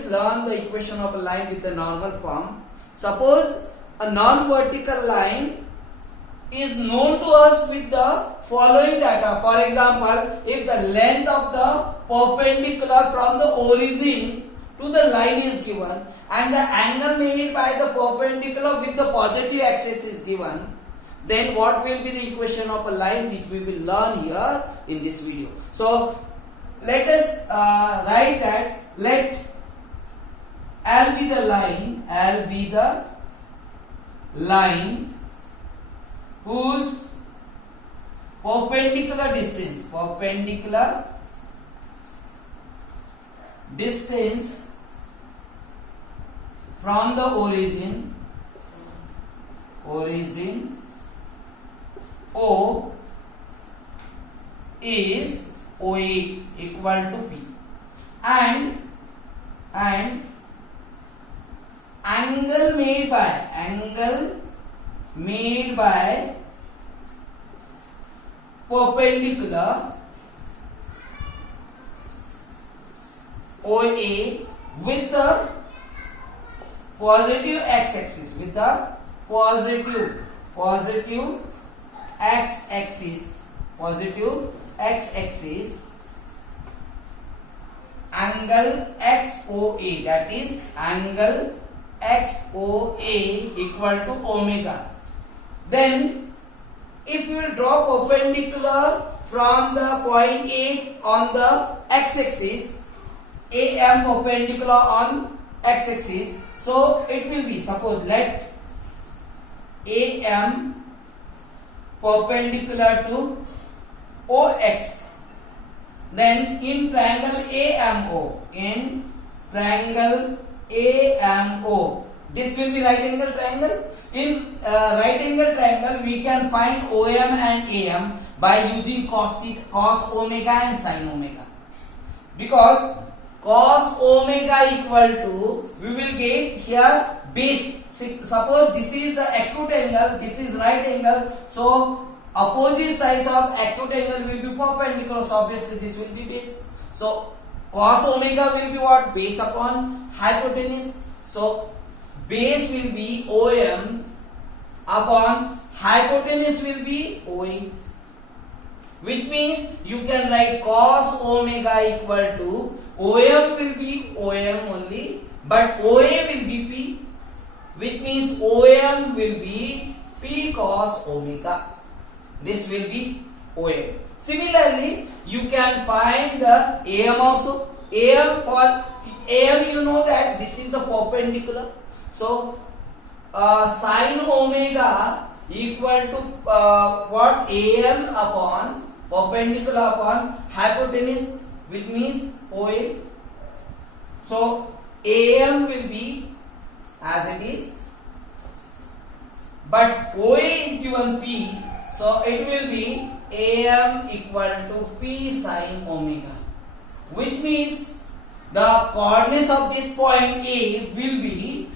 us learn the equation of a line with the normal form. Suppose a non-vertical line is known to us with the following data. For example, if the length of the perpendicular from the origin to the line is given and the angle made by the perpendicular with the positive axis is given, then what will be the equation of a line, which we will learn here in this video. So let us write that let L be the line whose perpendicular distance from the origin O is OA equal to P, and angle made by perpendicular OA with the positive x-axis, angle XOA, that is angle XOA equal to omega. Then if you will draw perpendicular from the point A on the x-axis, AM perpendicular on x-axis, so it will be, suppose let AM perpendicular to OX, then in triangle AMO, this will be right angle triangle. In right angle triangle, we can find OM and AM by using cos omega and sin omega, because cos omega equal to, we will get here base. Suppose this is the acute angle, this is right angle, so opposite sides of acute angle will be perpendicular, so obviously this will be base. So cos omega will be what? Base upon hypotenuse. So base will be OM upon hypotenuse will be OA, which means you can write cos omega equal to OM will be OM only, but OA will be P, which means OM will be P cos omega. This will be OM. Similarly, you can find the AM also. AM, for AM you know that this is the perpendicular. So sin omega equal to what? AM upon perpendicular upon hypotenuse, which means OA. So AM will be as it is, but OA is given P, so it will be AM equal to P sin omega, which means the coordinates of this point A will be,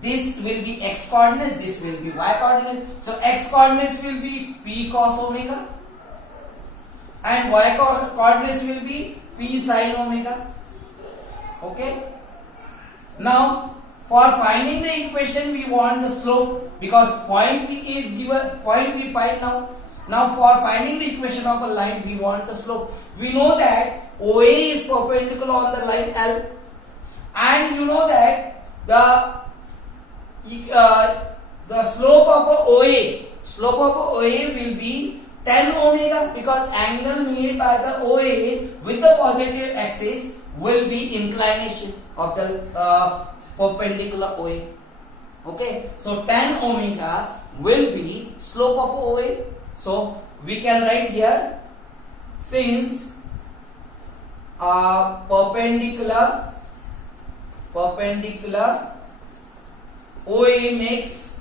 this will be x coordinate, this will be y coordinate. So x coordinates will be P cos omega and y coordinates will be P sin omega. Okay. Now for finding the equation, we want the slope, because point P is given, point we find now. Now for finding the equation of a line, we want the slope. We know that OA is perpendicular on the line L, and you know that the slope of OA will be tan omega, because angle made by the OA with the positive axis will be inclination of the perpendicular OA. Okay, so tan omega will be slope of OA. So we can write here, since perpendicular OA makes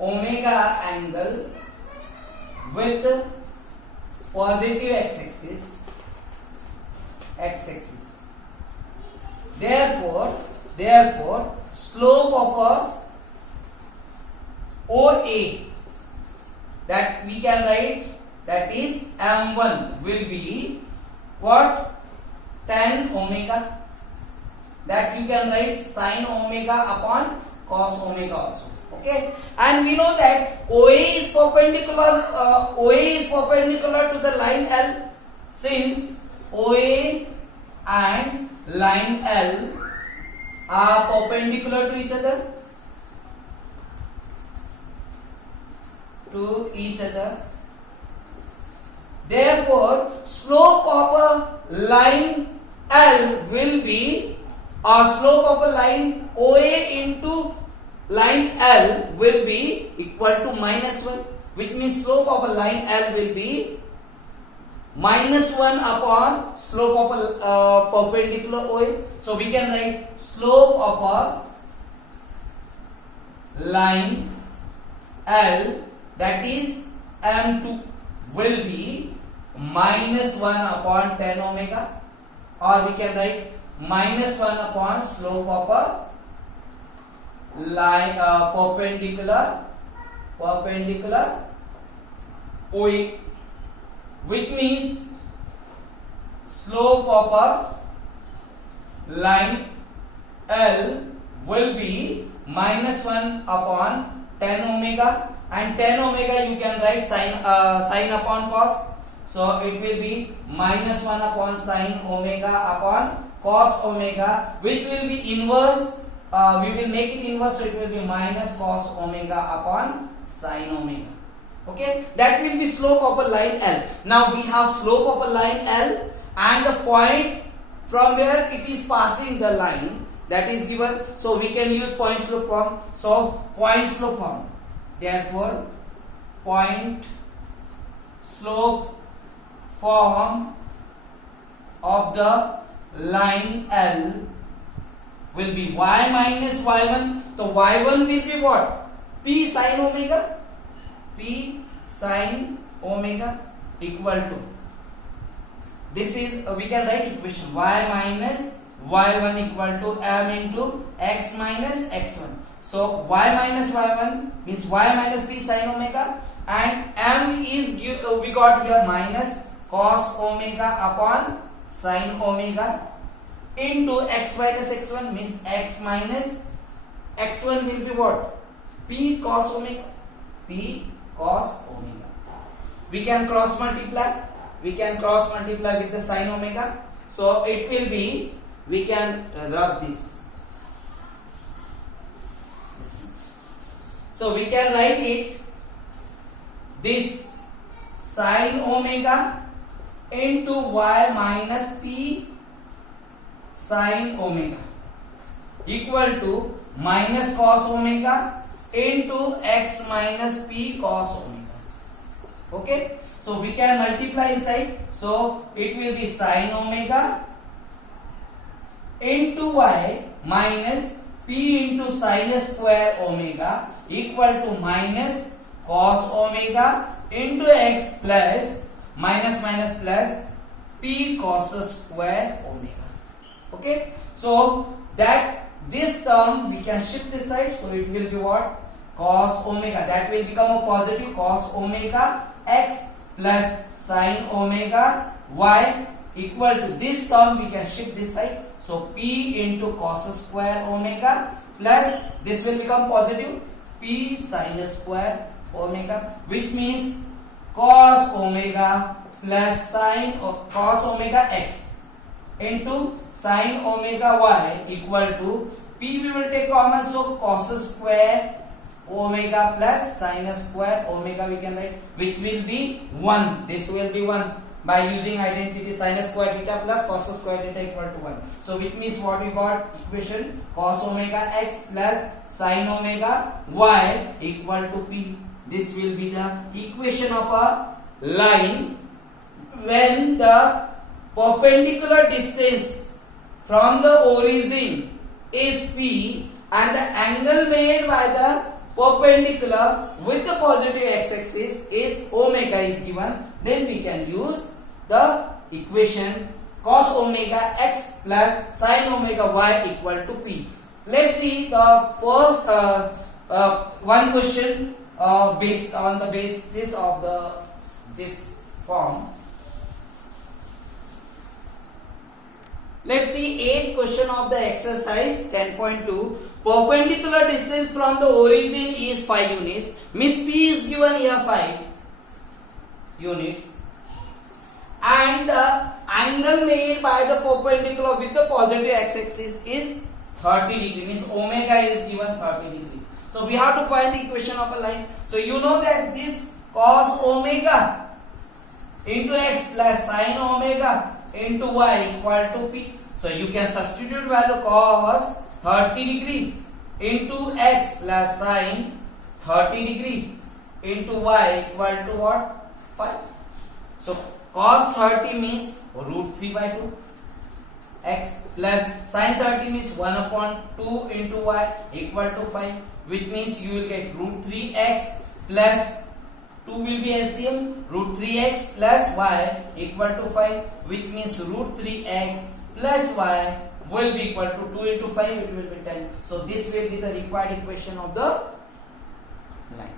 omega angle with positive x-axis. Therefore, slope of a OA, that we can write, that is M1 will be what? tan omega, that you can write sin omega upon cos omega also. Okay, and we know that OA is perpendicular to the line L. Since OA and line L are perpendicular to each other, therefore slope of a line L will be, or slope of a line OA into line L will be equal to -1, which means slope of a line L will be -1 upon slope of a perpendicular OA. So we can write slope of a line L, that is M2, will be -1 upon tan omega, or we can write -1 upon slope of a line perpendicular OA, which means slope of a line L will be -1 upon tan omega, and tan omega you can write sin upon cos, so it will be -1 upon sin omega upon cos omega, which will be inverse. We will make it inverse, so it will be minus cos omega upon sin omega. Okay, that will be slope of a line L. Now we have slope of a line L and the point from where it is passing the line, that is given. So we can use point slope form. So point slope form. Therefore, point slope form of the line L will be y minus y1. So y1 will be what? P sin omega. P sin omega equal to, this is we can write equation y minus y1 equal to m into x minus x1. So y minus y1 means y minus p sin omega, and m is we got here minus cos omega upon sin omega into x minus x1 means x minus x1 will be what? P cos omega. P cos omega. We can cross multiply. We can cross multiply with the sin omega. So it will be, we can rub this. So we can write it this sin omega into y minus p sin omega equal to minus cos omega into x minus p cos omega. Okay, so we can multiply inside, so it will be sin omega into y minus p into sin square omega equal to minus cos omega into x plus minus minus plus p cos square omega. Okay, so that this term we can shift this side, so it will be what? Cos omega, that will become a positive cos omega x plus sin omega y equal to this term we can shift this side, so p into cos square omega plus this will become positive p sin square omega, which means cos omega plus sin of cos omega x into sin omega y equal to p we will take common, so cos square omega plus sin square omega we can write, which will be 1. This will be 1 by using identity sin square theta plus cos square theta equal to 1. So which means what we got? Equation cos omega x plus sin omega y equal to p. This will be the equation of a line when the perpendicular distance from the origin is p and the angle made by the perpendicular with the positive x-axis is omega is given, then we can use the equation cos omega x plus sin omega y equal to p. Let's see the first one question based on the basis of this form. Let's see 8th question of the exercise 10.2. Perpendicular distance from the origin is 5 units. Miss P is given here 5 units. And the angle made by the perpendicular with the positive x-axis is 30 degree. Means omega is given 30 degree. So we have to find the equation of a line. So you know that this cos omega into x plus sin omega into y equal to p. So you can substitute value cos 30 degree into x plus sin 30 degree into y equal to what? 5. So cos 30 means root 3 by 2 x plus sin 30 means 1 upon 2 into y equal to 5, which means you will get root 3x plus 2 will be LCM, root 3x plus y equal to 5, which means root 3x plus y will be equal to 2 into 5, it will be 10. So this will be the required equation of the line.